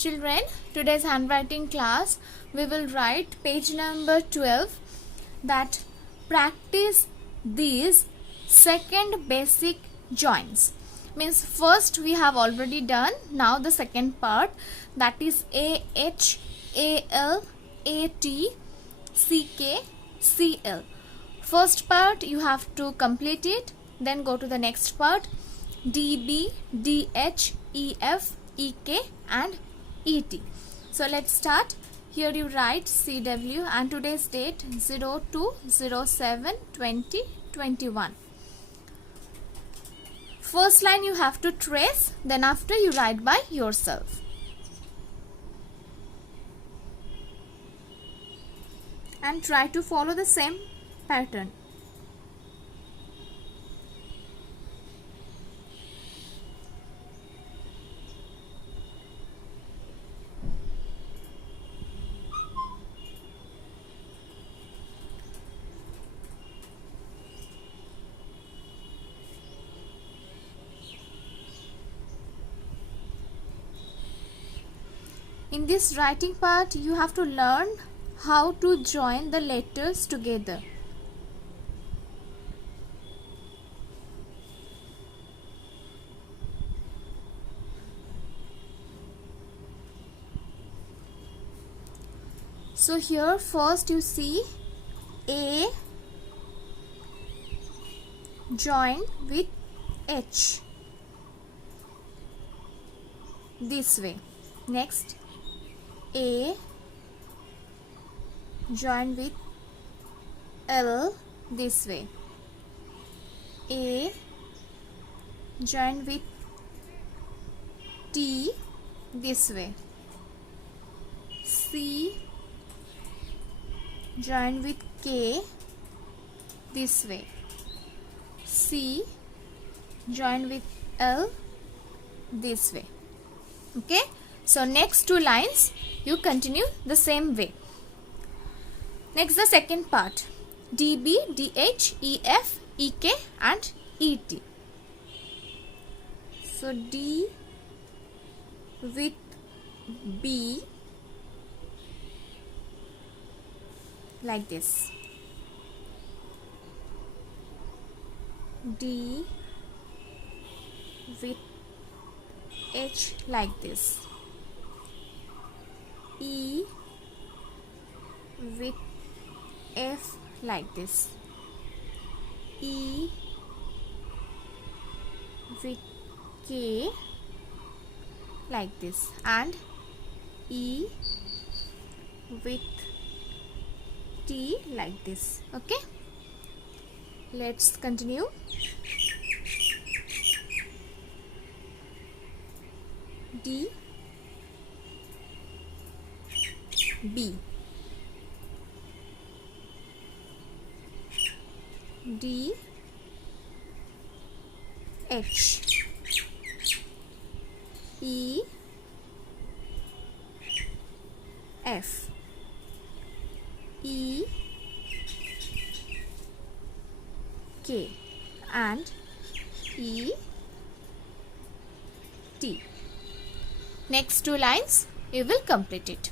Children, today's handwriting class we will write page number 12, that practice these second basic joins. Means first we have already done, now the second part, that is AH, AL, AT, CK, CL. First part you have to complete it, then go to the next part, DB, DH, EF, EK and ET. So let's start. Here you write CW and today's date 02/07/2021. First line you have to trace, then after you write by yourself. And try to follow the same pattern. In this writing part, you have to learn how to join the letters together. So here first you see A joined with H this way. Next A joined with L this way. A joined with T this way. C joined with K this way. C joined with L this way. Okay, so next two lines you continue the same way. Next the second part, DB, DH, EF, EK and ET. So D with B like this. D with H like this. E with F like this. E with K like this and E with T like this. Okay, let's continue. D B D H E F E K and E T. Next two lines you will complete it.